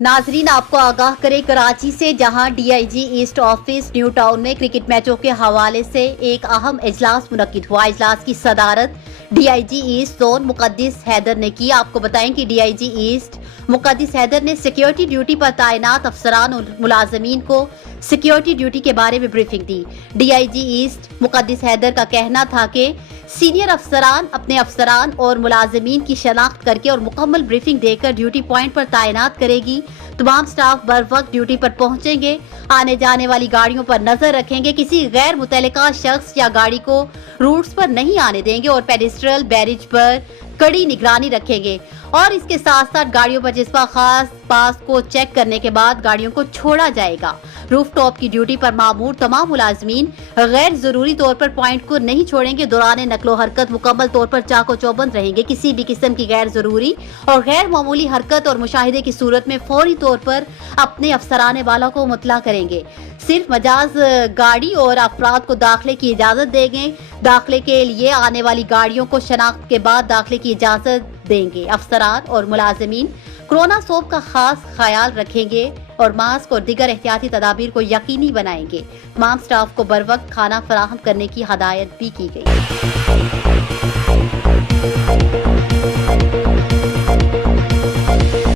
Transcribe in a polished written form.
नाजरीन, आपको आगाह करे कराची से, जहां DIG east office new town में क्रिकेट मैचों के हवाले से एक अहम इजलास मुनक्किद हुआ। इजलास की सदारत DIG ईस्ट जोन मुकद्दिस हैदर ने की। आपको बताएं कि DIG ईस्ट मुकद्दिस हैदर ने सिक्योरिटी ड्यूटी पर तैनात अफसरान और मुलाजमीन को सिक्योरिटी ड्यूटी के बारे में ब्रीफिंग दी। DIG ईस्ट मुकद्दिस हैदर का कहना था कि सीनियर अफसरान अपने अफसरान और मुलाजमीन की शनाख्त करके और मुकम्मल ब्रीफिंग देकर ड्यूटी पॉइंट पर तैनात करेगी। तमाम स्टाफ बर वक्त ड्यूटी पर पहुंचेंगे, आने जाने वाली गाड़ियों पर नजर रखेंगे, किसी गैर मुतल्लिका शख्स या गाड़ी को रूट्स पर नहीं आने देंगे और पेडिस्ट्रियल बैरिज पर कड़ी निगरानी रखेंगे। और इसके साथ साथ गाड़ियों पर जिसपा खास पास को चेक करने के बाद गाड़ियों को छोड़ा जाएगा। रूफ टॉप की ड्यूटी पर मामूर तमाम मुलाजमीन गैर जरूरी तौर पर पॉइंट को नहीं छोड़ेंगे। दौरान नकलो हरकत मुकम्मल तौर पर चाको चौबंद रहेंगे। किसी भी किस्म की गैर जरूरी और गैर मामूली हरकत और मुशाहिदे की सूरत में फौरी तौर पर अपने अफसराने वाला को मुतला करेंगे। सिर्फ मजाज गाड़ी और अफराद को दाखिले की इजाजत देंगे। दाखिले के लिए आने वाली गाड़ियों को शनाख्त के बाद दाखिले की इजाजत देंगे। अफसरान और मुलाजमीन कोरोना सोप का खास ख्याल रखेंगे और मास्क और दीगर एहतियाती तदाबीर को यकीनी बनाएंगे। तमाम स्टाफ को बर वक्त खाना फराहम करने की हदायत भी की गई।